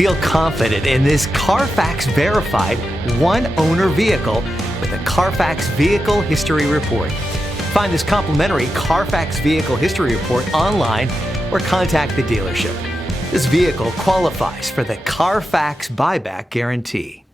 Feel confident in this Carfax verified one-owner vehicle with a Carfax Vehicle History Report. Find this complimentary Carfax Vehicle History Report online or contact the dealership. This vehicle qualifies for the Carfax Buyback Guarantee.